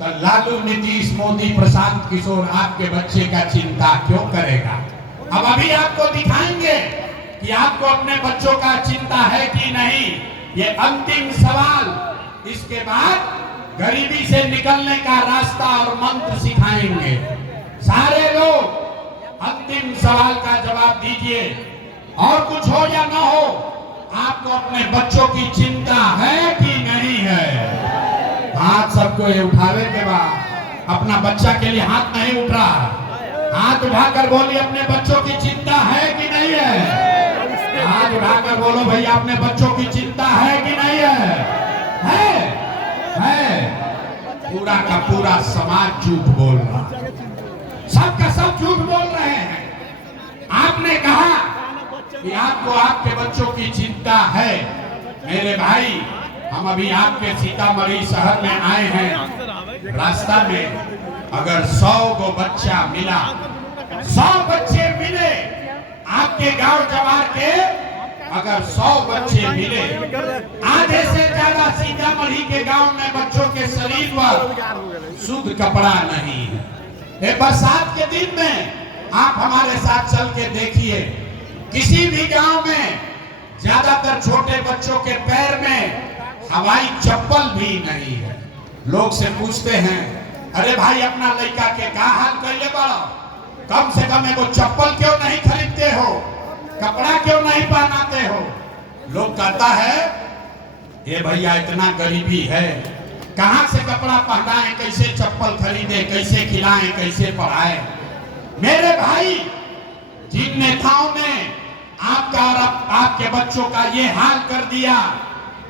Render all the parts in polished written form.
तो लालू, नीतीश, मोदी, प्रशांत किशोर आपके बच्चे का चिंता क्यों करेगा? अब अभी आपको दिखाएंगे कि आपको अपने बच्चों का चिंता है कि नहीं। ये अंतिम सवाल, इसके बाद गरीबी से निकलने का रास्ता और मंत्र सिखाएंगे। सारे लोग अंतिम सवाल का जवाब दीजिए। और कुछ हो या ना हो, आपको अपने बच्चों की चिंता है कि नहीं है? हाथ सबको ये उठावे के बाद अपना बच्चा के लिए हाथ नहीं उठ रहा। हाथ उठाकर बोलिए, अपने बच्चों की चिंता है कि नहीं है? हाथ उठाकर बोलो भैया, अपने बच्चों की चिंता है कि नहीं है? पूरा का पूरा समाज झूठ बोल रहा, सबका सब झूठ बोल रहे हैं। आपने कहा कि आपको आपके बच्चों की चिंता है। मेरे भाई, हम अभी आपके सीतामढ़ी शहर में आए हैं। रास्ता में अगर 100 को बच्चा मिला, 100 बच्चे मिले आपके गांव जवार के, अगर 100 बच्चे मिले, आधे से ज्यादा सीतामढ़ी के गांव में बच्चों के शरीर पर शुद्ध कपड़ा नहीं है। बरसात के दिन में आप हमारे साथ चल के देखिए, किसी भी गांव में ज्यादातर छोटे बच्चों के पैर में हवाई चप्पल भी नहीं है। लोग से पूछते हैं, अरे भाई अपना लड़का के का हाल कैले बड़ो, कम से कम एगो चप्पल क्यों नहीं खरीदते हो, कपड़ा क्यों नहीं पहनाते हो? लोग कहता है, ये भैया इतना गरीबी है, कहां से कपड़ा पहनाएं, कैसे चप्पल खरीदे, कैसे खिलाएं, कैसे पढ़ाएं? मेरे भाई, जिन नेताओं ने आपका और आपके बच्चों का ये हाल कर दिया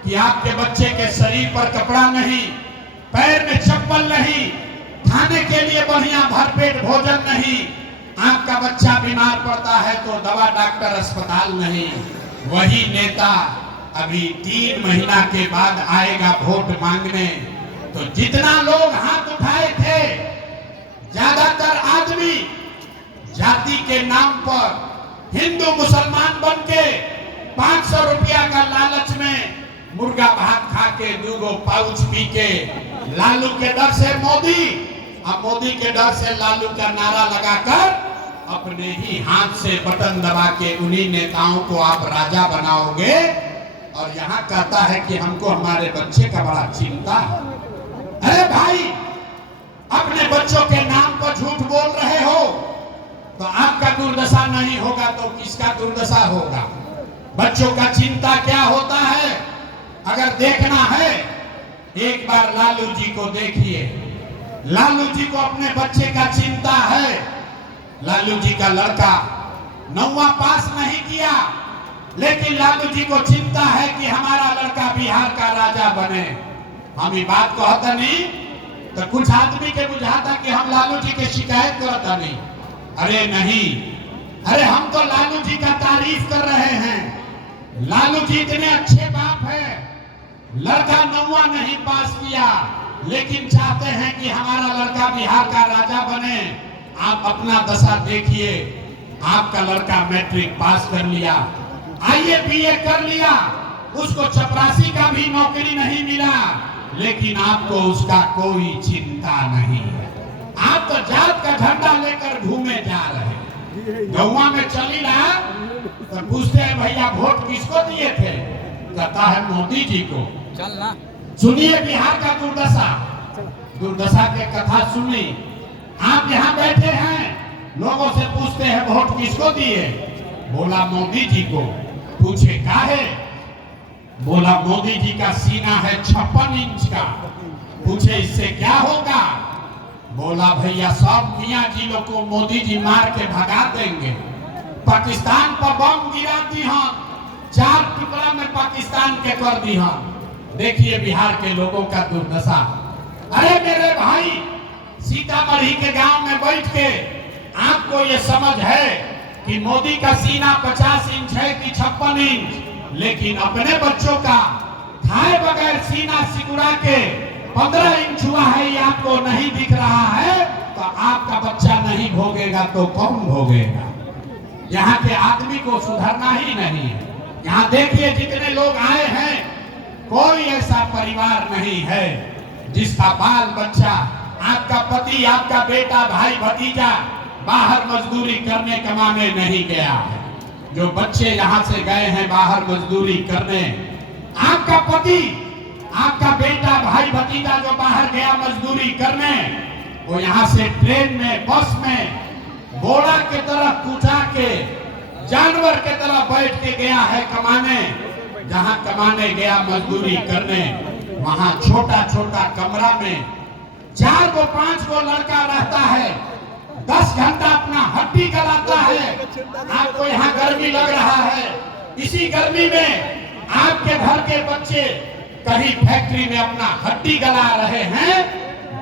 कि आपके बच्चे के शरीर पर कपड़ा नहीं, पैर में चप्पल नहीं, खाने के लिए बढ़िया भरपेट भोजन नहीं, आपका बच्चा बीमार पड़ता है तो दवा डॉक्टर अस्पताल नहीं, वही नेता अभी 3 महीना के बाद आएगा वोट मांगने। तो जितना लोग हाथ उठाए थे, ज्यादातर आदमी जाति के नाम पर हिंदू मुसलमान बन के 500 रुपया का लालच में मुर्गा भात खा के 2 पाउच पी के, लालू के डर से मोदी और मोदी के डर से लालू का नारा लगाकर अपने ही हाथ से बटन दबा के उन्हीं नेताओं को आप राजा बनाओगे। और यहाँ कहता है कि हमको हमारे बच्चे का बड़ा चिंता है। अरे भाई, अपने बच्चों के नाम पर झूठ बोल रहे हो तो आपका दुर्दशा नहीं होगा तो किसका दुर्दशा होगा? बच्चों का चिंता क्या होता है अगर देखना है, एक बार लालू जी को देखिए। लालू जी को अपने बच्चे का चिंता है। लालू जी का लड़का 9वां पास नहीं किया, लेकिन लालू जी को चिंता है कि हमारा लड़का बिहार का राजा बने। हम ये बात कहता नहीं तो कुछ आदमी के बुझाता कि हम लालू जी की शिकायत करता नहीं। अरे नहीं, अरे हम तो लालू जी का तारीफ कर रहे हैं। लालू जी इतने अच्छे बाप है, लड़का 9वां नहीं पास किया लेकिन चाहते हैं कि हमारा लड़का बिहार का राजा बने। आप अपना दशा देखिए, आपका लड़का मैट्रिक पास कर लिया, आईए बीए कर लिया, उसको चपरासी का भी नौकरी नहीं मिला, लेकिन आपको उसका कोई चिंता नहीं है। आप तो जात का झंडा लेकर घूमे जा रहे हैं। गौवा में चली रहा तो पूछते हैं, भैया वोट किसको दिए थे? कहता है मोदी जी को। चलना सुनिए बिहार का दुर्दशा, दुर्दशा के कथा सुनी। आप यहाँ बैठे हैं, लोगों से पूछते हैं वोट किसको दिए? बोला मोदी जी को। पूछे काहे? बोला मोदी जी का सीना है 56 इंच का। पूछे इससे क्या होगा? बोला भैया सब मियाँ जी लोग को मोदी जी मार के भगा देंगे। पाकिस्तान पर बम गिरा दी हम, 4 टुकड़ा में पाकिस्तान के कर दी हम। देखिए बिहार के लोगों का दुर्दशा। अरे मेरे भाई, सीतामढ़ी के गांव में बैठ के आपको ये समझ है कि मोदी का सीना 50 इंच है कि 56 इंच, लेकिन अपने बच्चों का खाए बगैर सीना सिकुड़ा के 15 इंच हुआ है, ये आपको नहीं दिख रहा है तो आपका बच्चा नहीं भोगेगा तो कौन भोगेगा? यहाँ के आदमी को सुधरना ही नहीं है। यहाँ देखिए जितने लोग आए हैं, कोई ऐसा परिवार नहीं है जिसका बाल बच्चा आपका पति, आपका बेटा, भाई, भतीजा बाहर मजदूरी करने कमाने नहीं गया है। जो बच्चे यहाँ से गए हैं बाहर मजदूरी करने, आपका पति, आपका बेटा, भाई, भतीजा जो बाहर गया मजदूरी करने, वो यहाँ से ट्रेन में, बस में घोड़ा के तरह कुचा के, जानवर के तरह बैठ के गया है कमाने। जहाँ कमाने गया मजदूरी करने, वहाँ छोटा छोटा कमरा में 4 गो 5 गो लड़का रहता है, 10 घंटा अपना हड्डी गलाता है। आपको यहाँ गर्मी लग रहा है, इसी गर्मी में आपके घर के बच्चे कहीं फैक्ट्री में अपना हड्डी गला रहे हैं,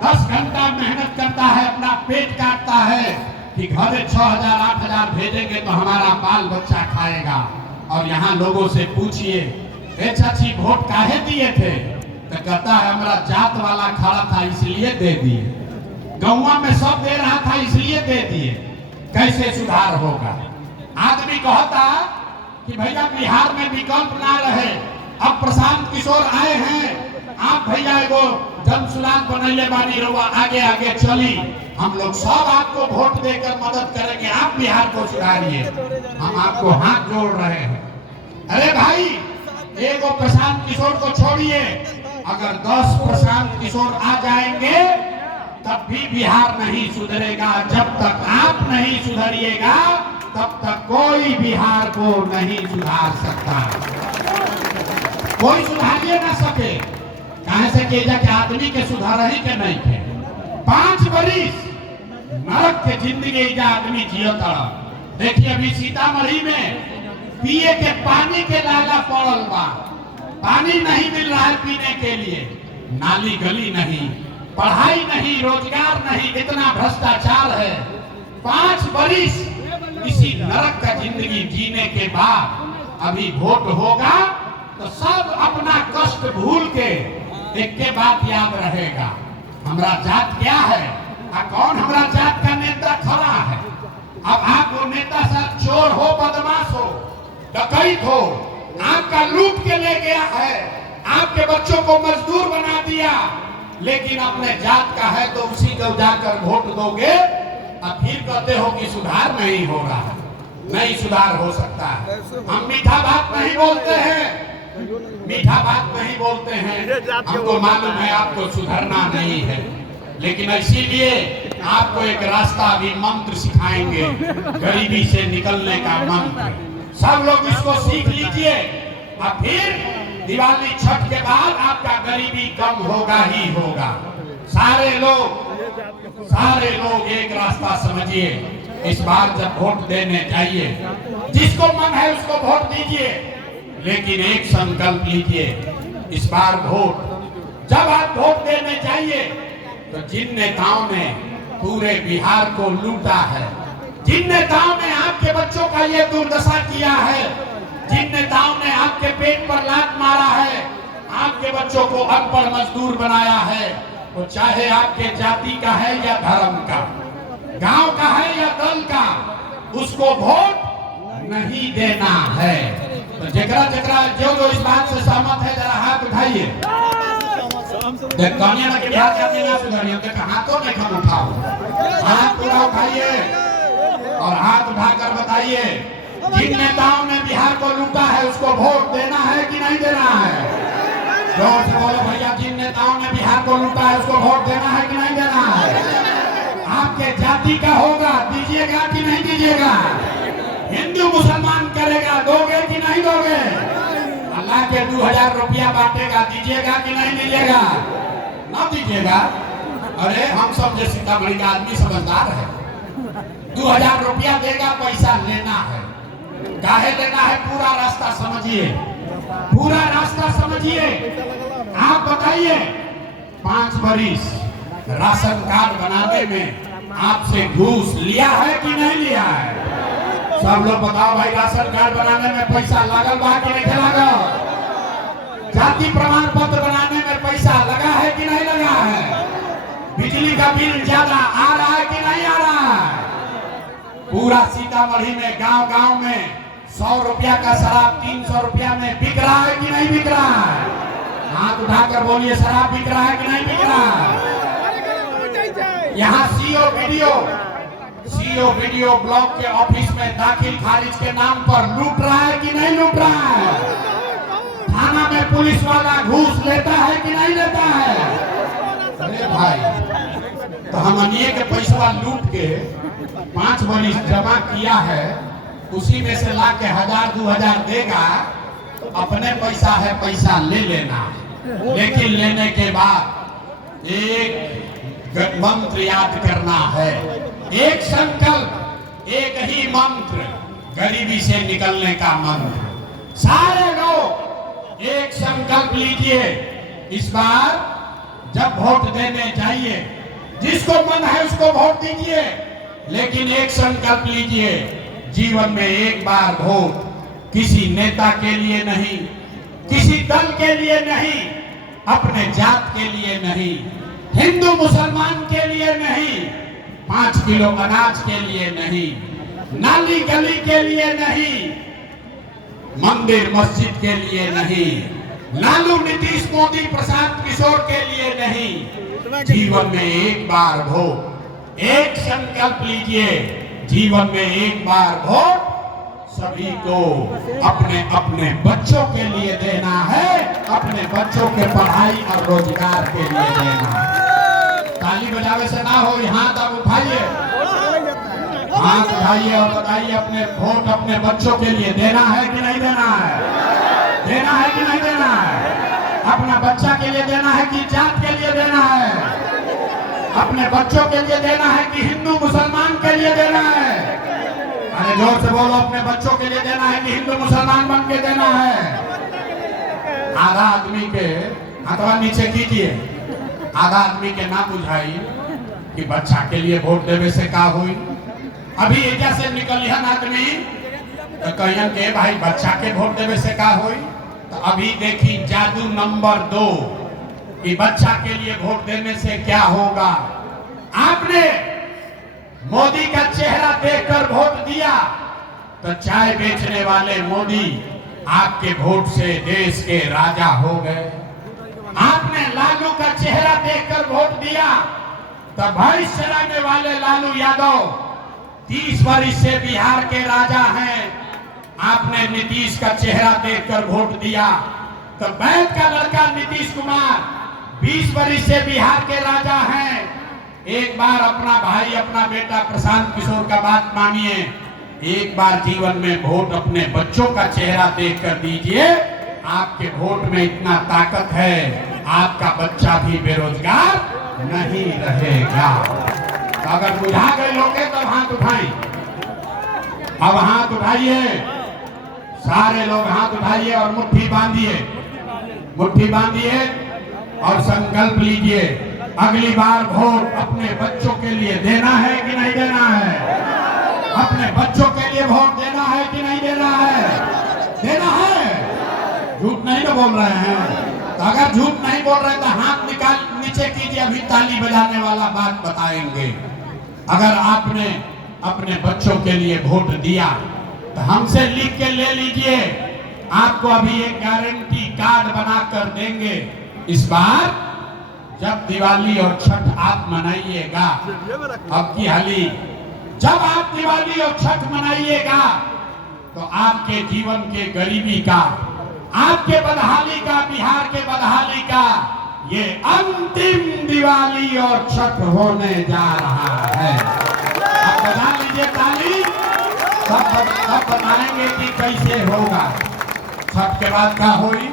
10 घंटा मेहनत करता है, अपना पेट काटता है कि घर 6,000 8,000 भेजेंगे तो हमारा बाल बच्चा खाएगा। और यहाँ लोगों से पूछिए, ए चाची वोट काहे दिए थे? तो कहता है हमारा जात वाला खड़ा था इसलिए दे दिए, गौवा में सब दे रहा था इसलिए दे दिए। कैसे सुधार होगा? आदमी कहता कि भैया बिहार में विकल्प ना रहे, अब प्रशांत किशोर आए हैं, आप भैया एगो जन सुराग बनैले बानी, रहुआ आगे आगे चली, हम लोग सब आपको वोट देकर मदद करेंगे, आप बिहार को सुधारिए, हम आपको हाथ जोड़ रहे हैं। अरे भाई, एगो प्रशांत किशोर को छोड़िए, अगर 10 प्रशांत किशोर आ जाएंगे तब भी बिहार नहीं सुधरेगा। जब तक आप नहीं सुधरिएगा तब तक कोई बिहार को नहीं सुधार सकता, कोई सुधारिए ना सके। कहां से के जाके आदमी के सुधार ही के नहीं थे। 5 बरिस नरक के जिंदगी जा आदमी जियता। देखिए अभी सीतामढ़ी में पिए के पानी के लाला पड़ल बा, पानी नहीं मिल रहा है पीने के लिए, नाली गली नहीं, पढ़ाई नहीं, रोजगार नहीं, इतना भ्रष्टाचार है। 5 बरिस इसी नरक का जिंदगी जीने के बाद अभी वोट होगा तो सब अपना कष्ट भूल के एक के बात याद रहेगा, हमारा जात क्या है, कौन हमारा जात का नेता खड़ा है। अब आप वो नेता साहब चोर हो, बदमाश हो, डकैत हो, आपका लूट के ले गया है, आपके बच्चों को मजदूर बना दिया, लेकिन अपने जात का है तो उसी को जाकर वोट दोगे। अब फिर कहते हो कि सुधार नहीं हो रहा है। नहीं सुधार हो सकता है। हम मीठा बात नहीं बोलते हैं, मीठा बात नहीं बोलते हैं, हमको मालूम है आपको सुधरना नहीं है, लेकिन इसीलिए आपको एक रास्ता भी मंत्र सिखाएंगे, गरीबी से निकलने का मंत्र। सब लोग इसको सीख लीजिए, और फिर दिवाली छठ के बाद आपका गरीबी कम होगा ही होगा। सारे लोग एक रास्ता समझिए, इस बार जब वोट देने जाइए, जिसको मन है उसको वोट दीजिए, लेकिन एक संकल्प लीजिए, इस बार वोट जब आप वोट देने जाइए तो जिन नेताओं ने पूरे बिहार को लूटा है, जिन नेताओं ने आपके बच्चों का ये दुर्दशा किया है, जिन नेताओं ने आपके पेट पर लात मारा है, आपके बच्चों को अनपढ़ मजदूर बनाया है, वो चाहे आपके जाति का है या धर्म का, गांव का है या दल का, उसको वोट नहीं देना है। तो जगरा जगरा जो इस बात से सहमत है जरा हाथ उठाइए। कन्या ना के बिहार जाते ना सुधारिए, हाथों में हम उठाओ, हाथ पूरा उठाइए और हाथ उठाकर बताइए, जिन नेताओं ने बिहार को लूटा है उसको वोट देना है कि नहीं देना है? जोर से बोलो भैया, जिन नेताओं ने बिहार को लूटा है उसको वोट देना है कि नहीं देना है? आपके जाति का होगा, दीजिएगा कि नहीं दीजिएगा? हिंदू मुसलमान करेगा, दोगे कि नहीं दोगे? अल्लाह के 2000 रुपया बांटेगा, दीजिएगा कि नहीं दीजिएगा? ना दीजिएगा? अरे हम सब जो सीतामढ़ी का आदमी समझदार है, 2000 रुपया देगा, पैसा लेना है, काहे लेना है? पूरा रास्ता समझिए, पूरा रास्ता समझिए। आप बताइए, 5 बरिस राशन कार्ड बनाने में आपसे घूस लिया है कि नहीं लिया है? सब लोग बताओ भाई, राशन कार्ड बनाने में पैसा लागल बा कि नहीं लागल? जाति प्रमाण पत्र बनाने में पैसा लगा है कि नहीं लगा है? बिजली का बिल ज्यादा आ रहा है कि नहीं आ रहा है? पूरा सीतामढ़ी में गांव गांव में 100 रुपया का शराब 300 रुपया में बिक रहा है कि नहीं बिक रहा है? हाथ उठाकर बोलिए, शराब बिक रहा है कि नहीं बिक रहा है? यहाँ सीओ वीडियो ब्लॉक के ऑफिस में दाखिल खारिज के नाम पर लूट रहा है कि नहीं लूट रहा है? थाना में पुलिस वाला घूस लेता है कि नहीं लेता है? अरे भाई, तो हम अनिए के पैसा लूट के 5 वरिष्ठ जमा किया है, उसी में से ला के 1000-2000 देगा, तो अपने पैसा है, पैसा ले लेना। लेकिन लेने के बाद एक मंत्र याद करना है, एक संकल्प, एक ही मंत्र, गरीबी से निकलने का मंत्र। सारे लोग एक संकल्प लीजिए, इस बार जब वोट देने जाइए, जिसको मन है उसको वोट दीजिए, लेकिन एक संकल्प लीजिए, जीवन में एक बार वोट किसी नेता के लिए नहीं, किसी दल के लिए नहीं, अपने जात के लिए नहीं, हिंदू मुसलमान के लिए नहीं, 5 किलो अनाज के लिए नहीं, नाली गली के लिए नहीं, मंदिर मस्जिद के लिए नहीं, लालू नीतीश मोदी प्रशांत किशोर के लिए नहीं, जीवन में एक बार वोट, एक संकल्प लीजिए, जीवन में एक बार वोट सभी को अपने अपने बच्चों के लिए देना है, अपने बच्चों के पढ़ाई और रोजगार के लिए देना है। ताली बजावे से ना हो, हाथ आप उठाइए, हाथ उठाइए और बताइए, अपने वोट अपने बच्चों के लिए देना है कि नहीं देना है? देना है कि नहीं देना है? अपना बच्चा के लिए देना है कि जात के लिए देना है? अपने बच्चों के लिए देना है कि हिंदू मुसलमान के लिए देना है? अरे जोर से बोलो, अपने बच्चों के लिए देना है कि हिंदू मुसलमान बन के देना है? आधा आदमी के हाथवा नीचे कीजिए, आधा आदमी के ना बुझाई कि बच्चा के लिए वोट देवे से का हुई। अभी एजा से निकलिहन आदमी तो कहियन के भाई बच्चा के वोट देवे से का हुई। तो अभी देखी जादू नंबर 2 कि बच्चा के लिए वोट देने से क्या होगा। आपने मोदी का चेहरा देखकर वोट दिया तो चाय बेचने वाले मोदी आपके वोट से देश के राजा हो गए। आपने लालू का चेहरा देखकर वोट दिया तो भैंस चराने वाले लालू यादव 30 वर्ष से बिहार के राजा हैं। आपने नीतीश का चेहरा देखकर वोट दिया तो बैठ का लड़का नीतीश कुमार 20 वर्ष से बिहार के राजा हैं। एक बार अपना भाई, अपना बेटा प्रशांत किशोर का बात मानिए, एक बार जीवन में वोट अपने बच्चों का चेहरा देखकर दीजिए। आपके वोट में इतना ताकत है, आपका बच्चा भी बेरोजगार नहीं रहेगा। तो अगर बुझा गए लोग तो हाथ उठाएं। अब हाथ उठाइए, सारे लोग हाथ उठाइए और मुट्ठी बांधिए, मुट्ठी बांधिए और संकल्प लीजिए, अगली बार वोट अपने बच्चों के लिए देना है कि नहीं देना है? अपने बच्चों के लिए वोट देना है कि नहीं देना है? देना है। झूठ नहीं तो बोल रहे हैं? तो अगर झूठ नहीं बोल रहे तो हाथ निकाल नीचे कीजिए, अभी ताली बजाने वाला बात बताएंगे। अगर आपने अपने बच्चों के लिए वोट दिया तो हमसे लिख के ले लीजिए, आपको अभी एक गारंटी कार्ड बना कर देंगे। इस बार जब दिवाली और छठ आप मनाइएगा, अब की हाली जब आप दिवाली और छठ मनाइएगा तो आपके जीवन के गरीबी का, आपके बदहाली का, बिहार के बदहाली का ये अंतिम दिवाली और छठ होने जा रहा है। अब बजा लीजिए ताली, सब बताएंगे कि कैसे होगा। छठ के बाद क्या होगी?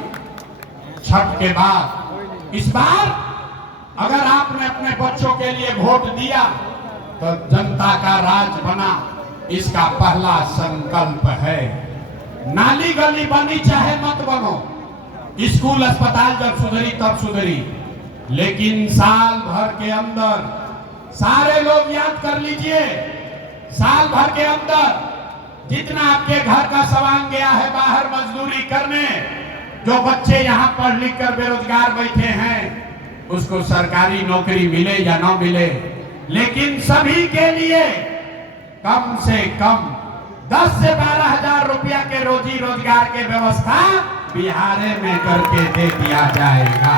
छठ के बाद इस बार अगर आपने अपने बच्चों के लिए वोट दिया तो जनता का राज बना, इसका पहला संकल्प है। नाली गली बनी चाहे मत बनो, स्कूल अस्पताल जब सुधरी तब सुधरी, लेकिन साल भर के अंदर, सारे लोग याद कर लीजिए, साल भर के अंदर जितना आपके घर का सामान गया है बाहर मजदूरी करने, जो बच्चे यहाँ पढ़ लिख कर बेरोजगार बैठे हैं, उसको सरकारी नौकरी मिले या ना मिले, लेकिन सभी के लिए कम से कम 10 से 12 हजार रुपया के रोजी रोजगार के व्यवस्था बिहार में करके दे दिया जाएगा।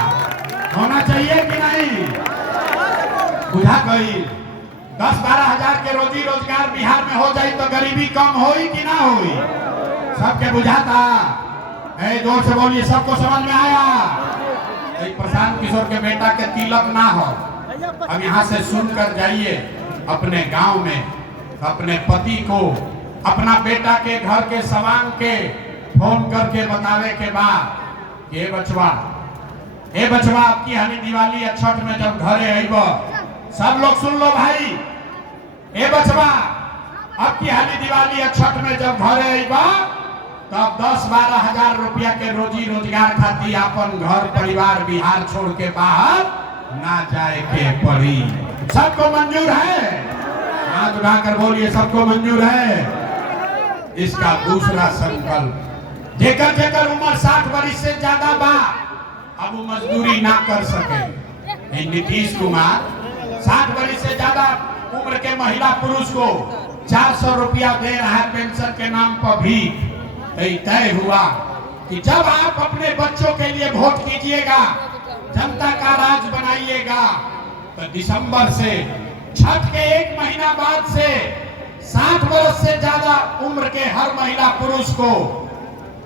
होना चाहिए कि नहीं? बुझा गई 10-12 हजार के रोजी रोजगार बिहार में हो जाए तो गरीबी कम होई कि ना होई? सबके बुझाता? जोर से बोलिए, सबको समझ में आया? प्रशांत किशोर के बेटा के तिलक ना हो, अब यहाँ से सुनकर जाइए अपने गांव में, अपने पति को, अपना बेटा के घर के सवांग के फोन करके बतावे के बाद ये बचवा आपकी हानि दिवाली या छठ में जब घरे आइब, सब लोग सुन लो भाई, ए बचवा आपकी हानि दिवाली या छठ में जब घरे आइब तब 10-12 हजार रुपया के रोजी रोजगार खाती अपन घर परिवार बिहार छोड़ के बाहर ना जाए के पड़ी। सबको मंजूर है? हाथ उठाकर बोलिए, सबको मंजूर है? इसका दूसरा संकल्प, जेकर उम्र 60 वर्ष से ज्यादा बा, अब वो मजदूरी ना कर सके। नीतीश कुमार 60 वर्ष से ज्यादा उम्र के महिला पुरुष को 400 रुपया दे रहा है पेंशन के नाम पर भी। तय हुआ कि जब आप अपने बच्चों के लिए वोट कीजिएगा, जनता का राज बनाइएगा, तो दिसंबर से छठ के 1 महीना बाद से 60 वर्ष से ज्यादा उम्र के हर महिला पुरुष को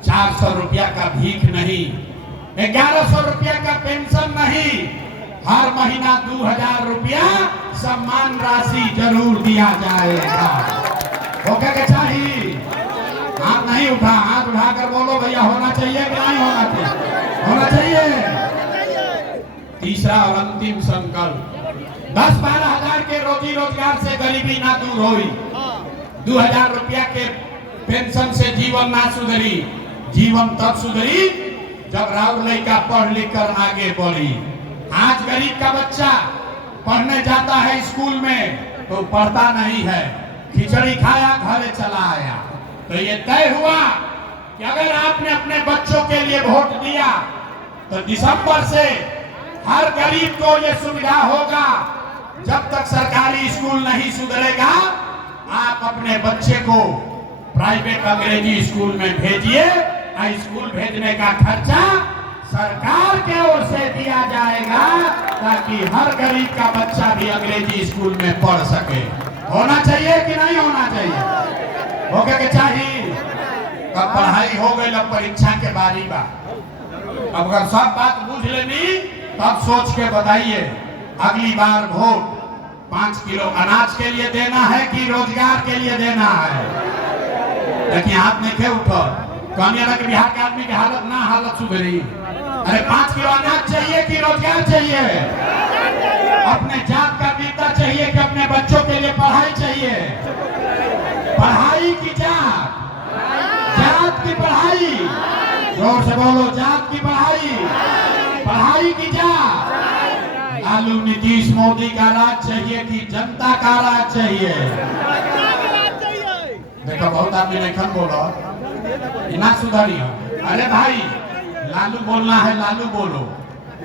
400 रुपया का भीख नहीं, 1100 रुपया का पेंशन नहीं, हर महीना 2000 रुपया सम्मान राशि जरूर दिया जाएगा। होगा क्या चाहिए? हाथ नहीं उठा, हाथ उठाकर बोलो भैया, होना चाहिए कि नहीं होना चाहिए? होना चाहिए। तीसरा और अंतिम संकल्प, 10-12 हजार के रोजी रोजगार से गरीबी ना दूर हुई, 2000 रुपया के पेंशन से जीवन ना सुधरी। जीवन तब सुधरी जब राउर लड़का पढ़ लिख कर आगे बढ़ी। आज गरीब का बच्चा पढ़ने जाता है स्कूल में तो पढ़ता नहीं है, खिचड़ी खाया घरे चला आया। तो ये तय हुआ कि अगर आपने अपने बच्चों के लिए वोट दिया तो दिसंबर से हर गरीब को ये सुविधा होगा, जब तक सरकारी स्कूल नहीं सुधरेगा आप अपने बच्चे को प्राइवेट अंग्रेजी स्कूल में भेजिए। स्कूल भेजने का खर्चा सरकार के ओर से दिया जाएगा ताकि हर गरीब का बच्चा भी अंग्रेजी स्कूल में पढ़ सके। होना चाहिए कि नहीं होना चाहिए? होके के चाहिए। अब पढ़ाई हो गई, अब परीक्षा के बारी बा। अब अगर सब बात बुझ लेनी तब सोच के बताइए, अगली बार वोट 5 किलो अनाज के लिए देना है कि रोजगार के लिए देना है? देखिए हाथ नहीं खे उठो, कहने लगे बिहार के आदमी की हालत सुधरी। अरे 5 किलो अनाज चाहिए कि रोजगार चाहिए? अपने जात का नेता चाहिए कि अपने बच्चों के लिए पढ़ाई चाहिए? पढ़ाई की जात, जात की पढ़ाई, जोर से बोलो, जात की पढ़ाई, पढ़ाई की जात। लालू नीतीश मोदी का राज चाहिए कि जनता का राज चाहिए? देखो बहुत आदमी नहीं बोलो ना सुधारी हो। अरे भाई, लालू बोलना है लालू बोलो,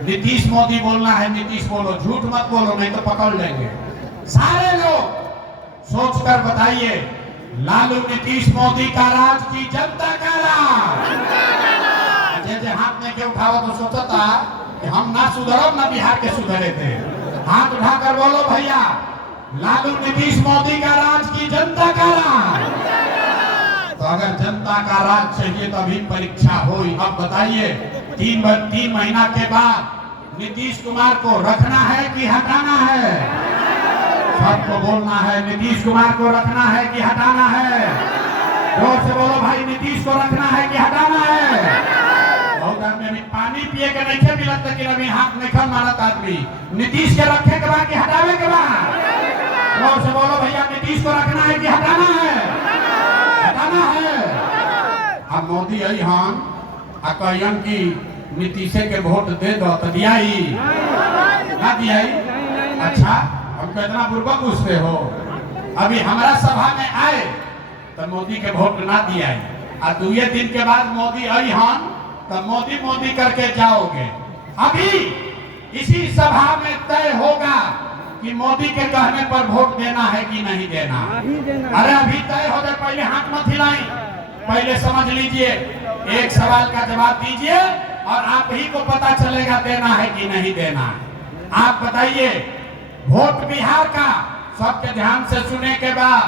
नीतीश मोदी बोलना है नीतीश बोलो, झूठ मत बोलो नहीं तो पकड़ लेंगे। सारे लोग सोचकर बताइए, लालू नीतीश मोदी का राज की जनता का राज? जैसे हाथ में क्यों उठाओ तो सोचता कि हम ना सुधरो ना बिहार के सुधरे थे। हाथ उठाकर बोलो भैया, लालू नीतीश मोदी का राज की जनता का राज? तो अगर जनता का राज चाहिए तो अभी परीक्षा हुई। अब बताइए 3 महीना के बाद नीतीश कुमार को रखना है कि हटाना है? सबको बोलना है, नीतीश कुमार को रखना है कि हटाना है? जोर से बोलो भाई, नीतीश को रखना है कि हटाना है? बहुत आदमी अभी पानी पिए के नहीं मिलत, लेकिन अभी हाथ नहीं मारत आदमी। नीतीश के रखे के बाद कि हटावे के बाद? जोर से बोलो भैया, नीतीश को रखना है कि हटाना है? हटाना है। अब मोदी आई हम कहियन की नीतीश के वोट दे दो तो दियाई ना दियाई? अच्छा, हमको इतना बुर्बक पूछते हो? अभी हमारा सभा में आए तो मोदी के वोट ना दियाई, और 2 दिन के बाद मोदी आई हम तो मोदी मोदी करके जाओगे। अभी इसी सभा में तय होगा कि मोदी के कहने पर वोट देना है कि नहीं देना। अरे अभी तय हो जाए, पहले हाथ मत हिलाई, पहले समझ लीजिए, एक सवाल का जवाब दीजिए और आप ही को पता चलेगा देना है कि नहीं देना। आप बताइए, वोट बिहार का, सबके ध्यान से सुने के बाद,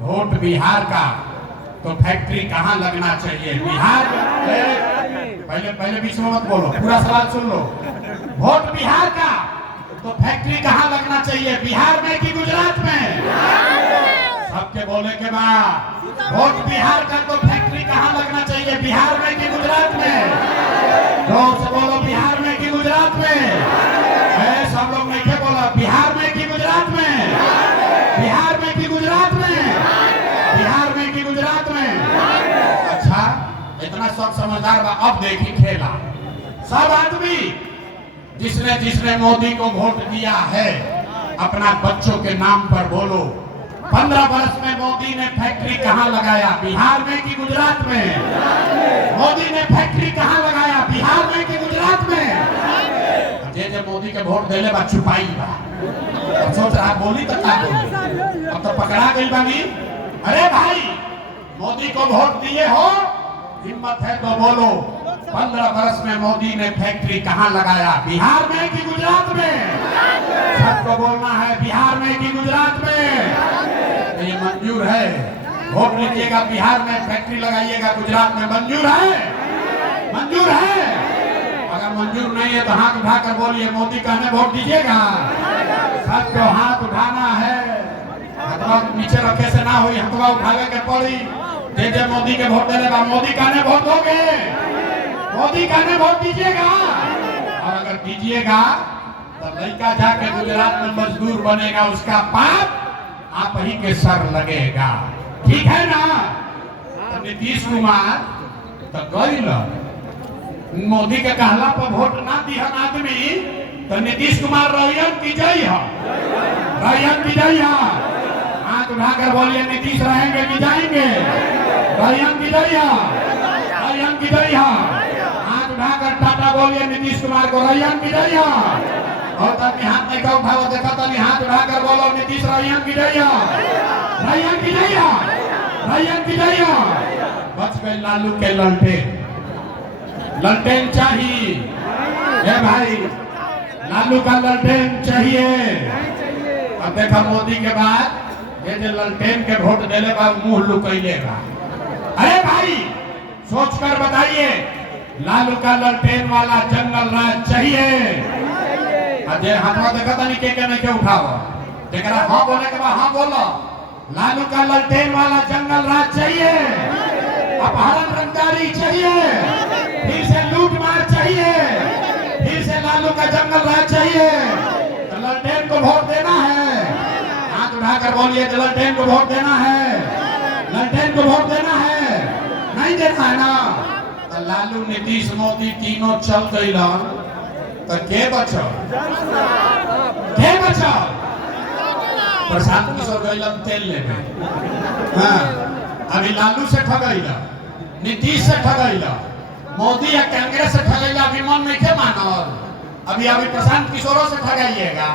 वोट बिहार का तो फैक्ट्री कहाँ लगना चाहिए? बिहार में। पहले बीच में मत बोलो, पूरा सवाल सुन लो। वोट बिहार का तो फैक्ट्री कहाँ लगना चाहिए? बिहार में कि गुजरात में? सबके बोले के बाद, वोट बिहार का तो फैक्ट्री कहाँ लगना चाहिए? बिहार में कि गुजरात में? जोर से बोलो, बिहार में कि गुजरात में? सब लोग नहीं बोला, बिहार में कि गुजरात में? बिहार में कि गुजरात में? बिहार में कि गुजरात में? अच्छा, इतना सब समझदार बा। अब देखी खेला, सब आदमी जिसने मोदी को वोट दिया है, अपना बच्चों के नाम पर बोलो। 15 वर्ष में मोदी ने फैक्ट्री कहाँ लगाया? बिहार में कि गुजरात में? मोदी ने फैक्ट्री कहाँ लगाया? बिहार में कि गुजरात में? जे मोदी के वोट देले बा छुपाई बा, सोच रहा बोली तो क्या बोली, अब तो पकड़ा गई बानी। अरे भाई, मोदी को वोट दिए हो, हिम्मत है तो बोलो, 15 वर्ष में मोदी ने फैक्ट्री कहाँ लगाया? बिहार में कि गुजरात में? सबको बोलना है, बिहार में कि गुजरात में? तो ये मंजूर है? वोट लीजिएगा, बिहार में फैक्ट्री लगाइएगा, गुजरात में मंजूर है? मंजूर है? अगर मंजूर नहीं है तो हाथ उठाकर बोलिए, मोदी कहने वोट दीजिएगा। सबको हाथ उठाना है, हथवा नीचे रखे से ना हुई, हथवा उठावे के पड़ी। जे मोदी के वोट देगा, मोदी कहने वोट दोगे, मोदी कहने वोट दीजिएगा। और अगर दीजिएगा तो लड़का जाके गुजरात में मजदूर बनेगा, उसका पाप आप ही के सर लगेगा। ठीक है ना? तो नीतीश कुमार तो गई मोदी के कहला पर वोट ना दिहन आदमी, तो नीतीश कुमार रहियन की जय है, रहियन की जय है। हाथ उठाकर बोलिए, नीतीश रहेंगे कि जाएंगे? रहियन की जय है, रहियन की जय है। हाथ उठाकर टाटा बोलिए, नीतीश कुमार को रहियन की जय है। और तब हाथ नहीं का उठाओ, देखा तो हाथ उठाकर बोलो, नीतीश रहियन की जय है, रहियन की जय है, रहियन की जय है। बच गए लालू के ललटेन। ललटेन चाहिए है भाई, लालू का ललटेन चाहिए। अब देखा मोदी के बाद ये जो ललटेन के वोट देले बा मुंह लुकैलेगा। अरे भाई, सोचकर बताइए, लालू का ललटेन वाला जंगल राज चाहिए? अजय हाथवा देखा था नहीं के नहीं के उठाओ, देखा हाँ बोले के बाद हाँ बोलो। लालू का ललटेन वाला जंगल राज चाहिए? अपहरण रंगदारी चाहिए? फिर से लूट मार चाहिए? फिर से लालू का जंगल राज चाहिए? तो ललटेन को वोट देना है। हाथ उठाकर बोलिए, ललटेन को वोट देना है, ललटेन को वोट देना है। नहीं देना है ना? तो लालू, नीतीश, मोदी तीनों चल गई तो के बचो? के बचो? प्रशांत किशोर गई तेल लेने। हाँ, अभी लालू से ठगैला, नीतीश से ठगैला, मोदी या कांग्रेस से ठगैला, अभी मन नहीं थे मानल। अभी प्रशांत किशोरों से ठगाइएगा।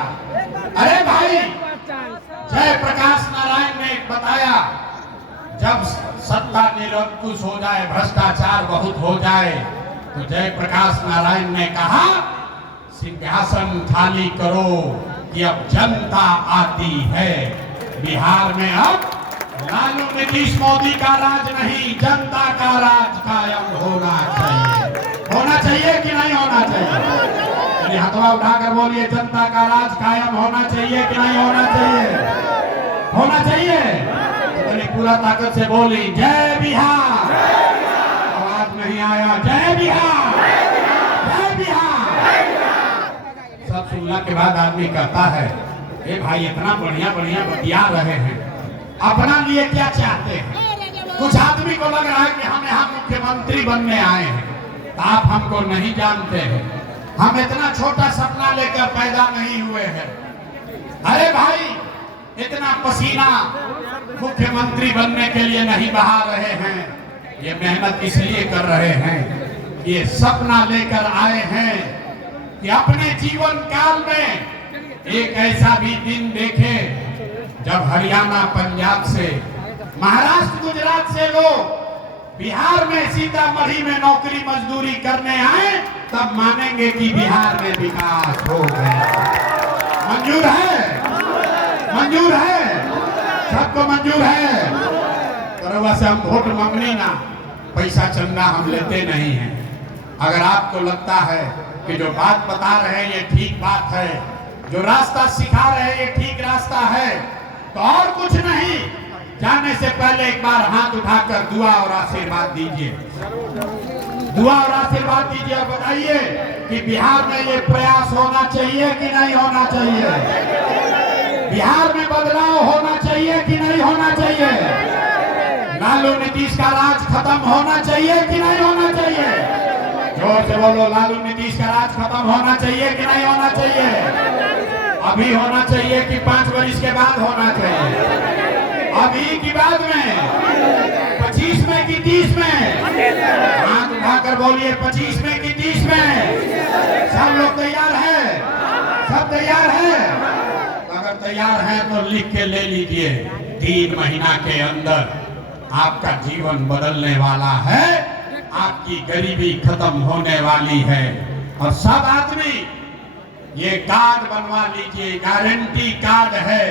अरे भाई, जय प्रकाश नारायण ने बताया, जब सत्ता निरंकुश हो जाए, भ्रष्टाचार बहुत हो जाए, तो जय प्रकाश नारायण ने कहा, सिंहासन खाली करो कि अब जनता आती है। बिहार में अब लालू, नीतीश, मोदी का राज नहीं, जनता का राज कायम होना चाहिए। होना चाहिए कि नहीं होना चाहिए? हाथवा उठाकर बोलिए, जनता का राज कायम होना चाहिए कि नहीं होना चाहिए? होना चाहिए। तो पूरा ताकत से बोली, जय बिहार। आवाज नहीं आया, जय बिहार, जय बिहार। सब सुनने के बाद आदमी कहता है, ए भाई, इतना बढ़िया बढ़िया बतिया रहे हैं, अपना लिए क्या चाहते हैं? कुछ आदमी को लग रहा है कि हम यहाँ मुख्यमंत्री बनने आए हैं। तो आप हमको नहीं जानते हैं, हम इतना छोटा सपना लेकर पैदा नहीं हुए हैं। अरे भाई, इतना पसीना मुख्यमंत्री बनने के लिए नहीं बहा रहे हैं, ये मेहनत इसलिए कर रहे हैं, ये सपना लेकर आए हैं कि अपने जीवन काल में एक ऐसा भी दिन देखे जब हरियाणा, पंजाब से, महाराष्ट्र, गुजरात से लोग बिहार में, सीतामढ़ी में नौकरी मजदूरी करने आए, तब मानेंगे कि बिहार में विकास हो गया। मंजूर है? मंजूर है, सबको मंजूर है। करवा से हम वोट मांगने ना, पैसा चंदा हम लेते नहीं हैं। अगर आपको लगता है कि जो बात बता रहे हैं ये ठीक बात है, जो रास्ता सिखा रहे हैं ये ठीक रास्ता है, तो और कुछ नहीं, जाने से पहले एक बार हाथ उठाकर दुआ और आशीर्वाद दीजिए, दुआ और आशीर्वाद दीजिए और बताइए कि बिहार में ये प्रयास होना चाहिए कि नहीं होना चाहिए, बिहार में बदलाव होना चाहिए कि नहीं होना चाहिए, लालू नीतीश का राज खत्म होना चाहिए कि नहीं होना चाहिए। जोर से बोलो, लालू नीतीश का राज खत्म होना चाहिए कि नहीं होना चाहिए। अभी होना चाहिए कि 5 वर्ष के बाद होना चाहिए, अभी की बाद में, 25 में कि 30 में, हाथ उठाकर बोलिए 25 में कि 30 में। सब लोग तैयार है, सब तैयार है। अगर तैयार है तो लिख के ले लीजिए, 3 महीना के अंदर आपका जीवन बदलने वाला है, आपकी गरीबी खत्म होने वाली है। और सब आदमी ये कार्ड बनवा लीजिए, गारंटी कार्ड है,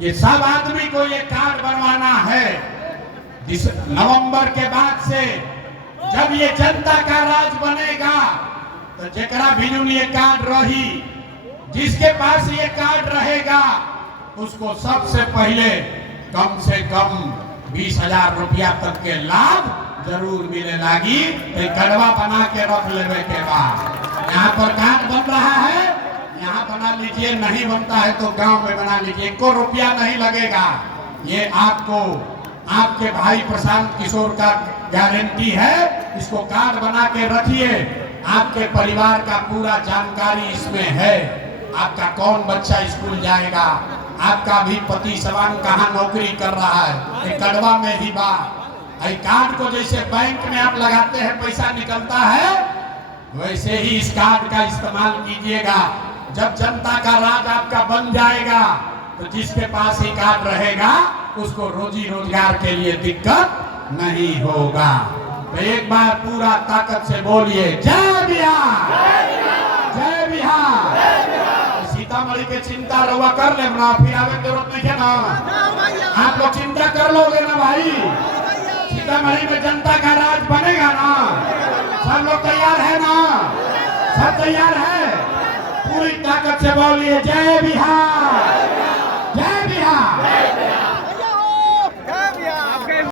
ये सब आदमी को ये कार्ड बनवाना है। नवंबर के बाद से जब ये जनता का राज बनेगा तो जेकरा भिजुन ये कार्ड रही, जिसके पास ये कार्ड रहेगा उसको सबसे पहले कम से कम 20,000 रुपया तक के लाभ जरूर मिले लागी। तो गड़वा बना के रख लेवे के बाद यहाँ पर कार्ड बन रहा है, यहाँ बना लीजिए, नहीं बनता है तो गांव में बना लीजिए, 1 रुपया नहीं लगेगा। ये आपको आपके भाई प्रशांत किशोर का गारंटी है, इसको कार्ड बना के रखिए। आपके परिवार का पूरा जानकारी इसमें है, आपका कौन बच्चा स्कूल जाएगा, आपका भी पति सवान कहाँ नौकरी कर रहा है, ये कड़वा में ही बात। कार्ड को जैसे बैंक में आप लगाते हैं पैसा निकलता है, वैसे ही इस कार्ड का इस्तेमाल कीजिएगा। जब जनता का राज आपका बन जाएगा तो जिसके पास ही कार्ड रहेगा उसको रोजी रोजगार के लिए दिक्कत नहीं होगा। तो एक बार पूरा ताकत से बोलिए जय बिहार, जय बिहार। सीतामढ़ी के चिंता रहुआ कर ले ना, फिर आवे जरूरत नहीं है ना, आप लोग चिंता कर लोगे ना भाई। सीतामढ़ी में जनता का राज बनेगा ना, सब लोग तैयार है ना, सब तैयार है। पूरी ताकत से बोलिए जय बिहार।